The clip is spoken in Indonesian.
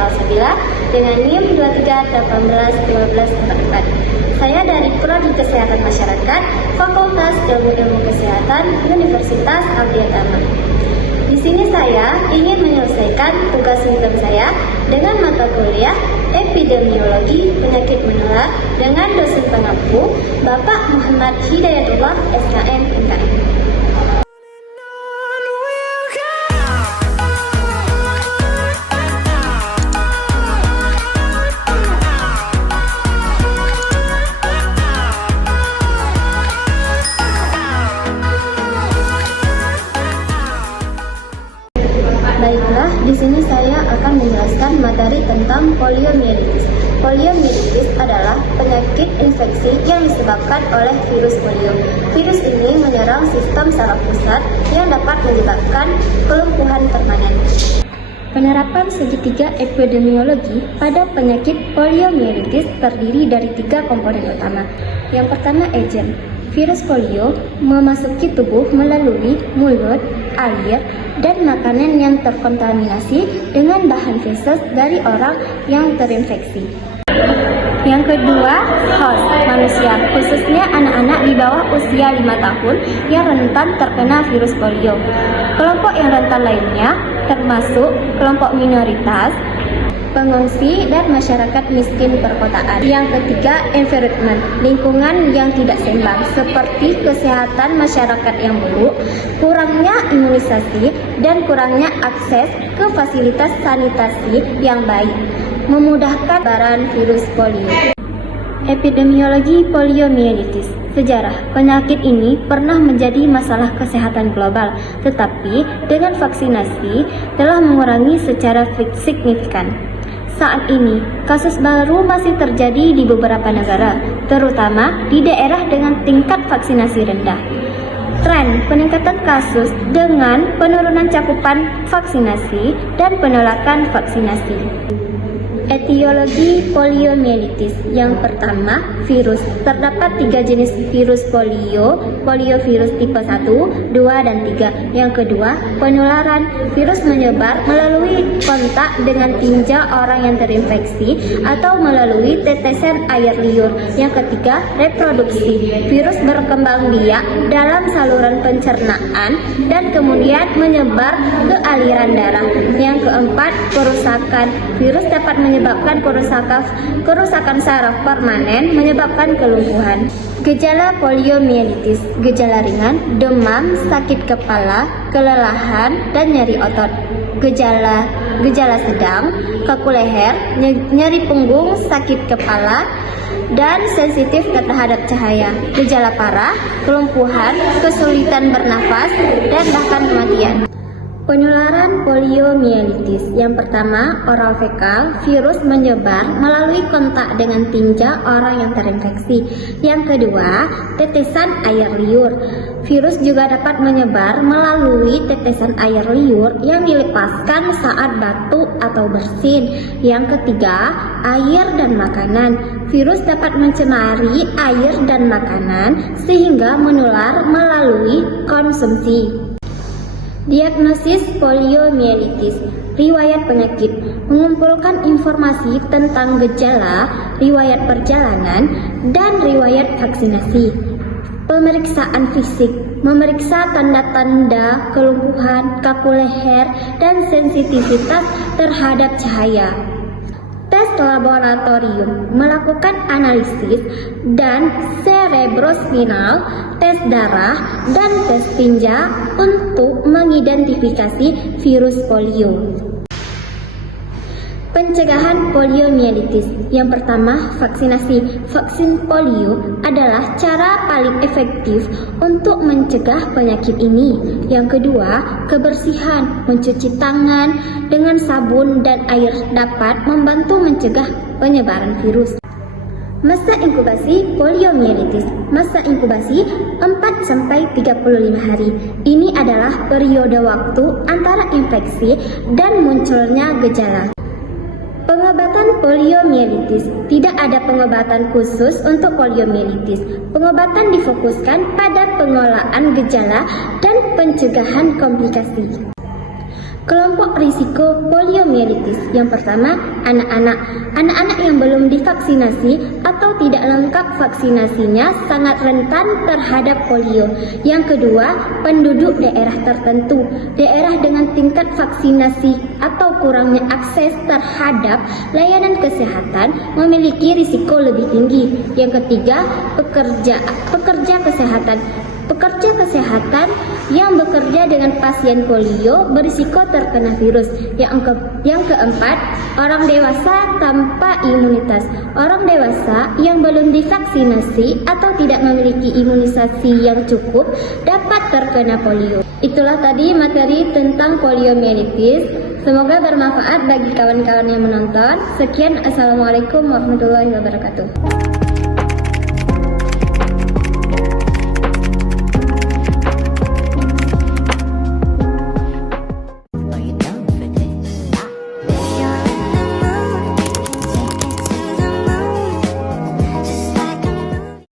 Salsabila dengan NIM 23181244. Saya dari Prodi Kesehatan Masyarakat, Fakultas Ilmu Kesehatan, Universitas Abdiatama. Di sini saya ingin menyelesaikan tugas midterm saya dengan mata kuliah Epidemiologi Penyakit Menular dengan dosen pengampu Bapak Muhammad Hidayatullah SKM MKM. Baiklah, di sini saya akan menjelaskan materi tentang poliomielitis. Poliomielitis adalah penyakit infeksi yang disebabkan oleh virus polio. Virus ini menyerang sistem saraf pusat yang dapat menyebabkan kelumpuhan permanen. Penerapan segitiga epidemiologi pada penyakit poliomielitis terdiri dari 3 komponen utama. Yang pertama, agen. Virus polio memasuki tubuh melalui mulut, air, dan makanan yang terkontaminasi dengan bahan feses dari orang yang terinfeksi. Yang kedua, host, manusia, khususnya anak-anak di bawah usia 5 tahun yang rentan terkena virus polio. Kelompok yang rentan lainnya termasuk kelompok minoritas, pengungsi, dan masyarakat miskin perkotaan. Yang ketiga, environment, lingkungan yang tidak seimbang, seperti kesehatan masyarakat yang buruk, kurangnya imunisasi, dan kurangnya akses ke fasilitas sanitasi yang baik, memudahkan penyebaran virus polio. Epidemiologi poliomielitis. Sejarah, penyakit ini pernah menjadi masalah kesehatan global, tetapi dengan vaksinasi telah mengurangi secara signifikan. Saat ini, kasus baru masih terjadi di beberapa negara, terutama di daerah dengan tingkat vaksinasi rendah. Tren peningkatan kasus dengan penurunan cakupan vaksinasi dan penolakan vaksinasi. Etiologi poliomielitis. Yang pertama, virus. Terdapat 3 jenis virus polio virus tipe 1, 2, dan 3. Yang kedua, penularan. Virus menyebar melalui kontak dengan tinja orang yang terinfeksi atau melalui tetesan air liur. Yang ketiga, reproduksi. Virus berkembang biak dalam saluran pencernaan dan kemudian menyebar ke aliran darah. Yang keempat, kerusakan. Virus dapat menyebabkan kerusakan saraf permanen, menyebabkan kelumpuhan. Gejala poliomielitis. Gejala ringan, demam, sakit kepala, kelelahan, dan nyeri otot. Gejala sedang, kaku leher, nyeri punggung, sakit kepala, dan sensitif terhadap cahaya. Gejala parah, kelumpuhan, kesulitan bernafas, dan bahkan kematian. Penularan poliomielitis. Yang pertama, oral fekal. Virus menyebar melalui kontak dengan tinja orang yang terinfeksi. Yang kedua, tetesan air liur. Virus juga dapat menyebar melalui tetesan air liur yang dilepaskan saat batuk atau bersin. Yang ketiga, air dan makanan. Virus dapat mencemari air dan makanan sehingga menular melalui konsumsi. Diagnosis poliomielitis. Riwayat penyakit. Mengumpulkan informasi tentang gejala, riwayat perjalanan, dan riwayat vaksinasi. Pemeriksaan fisik. Memeriksa tanda-tanda kelumpuhan, kaku leher, dan sensitivitas terhadap cahaya. Tes laboratorium. Melakukan analisis dan cerebrospinal, tes darah, dan tes tinja untuk mengidentifikasi virus polio. Pencegahan poliomielitis. Yang pertama, vaksinasi. Vaksin polio adalah cara paling efektif untuk mencegah penyakit ini. Yang kedua, kebersihan. Mencuci tangan dengan sabun dan air dapat membantu mencegah penyebaran virus. Masa inkubasi poliomielitis. Masa inkubasi 4-35 hari. Ini adalah periode waktu antara infeksi dan munculnya gejala. Pengobatan poliomielitis. Tidak ada pengobatan khusus untuk poliomielitis. Pengobatan difokuskan pada pengelolaan gejala dan pencegahan komplikasi. Kelompok risiko poliomielitis. Yang pertama, anak-anak. Anak-anak yang belum divaksinasi atau tidak lengkap vaksinasinya sangat rentan terhadap polio. Yang kedua, penduduk daerah tertentu. Daerah dengan tingkat vaksinasi atau kurangnya akses terhadap layanan kesehatan memiliki risiko lebih tinggi. Yang ketiga, pekerja kesehatan. Pekerja kesehatan yang bekerja dengan pasien polio berisiko terkena virus. Yang keempat, orang dewasa tanpa imunitas. Orang dewasa yang belum divaksinasi atau tidak memiliki imunisasi yang cukup dapat terkena polio. Itulah tadi materi tentang poliomielitis. Semoga bermanfaat bagi kawan-kawan yang menonton. Sekian, Assalamualaikum warahmatullahi wabarakatuh.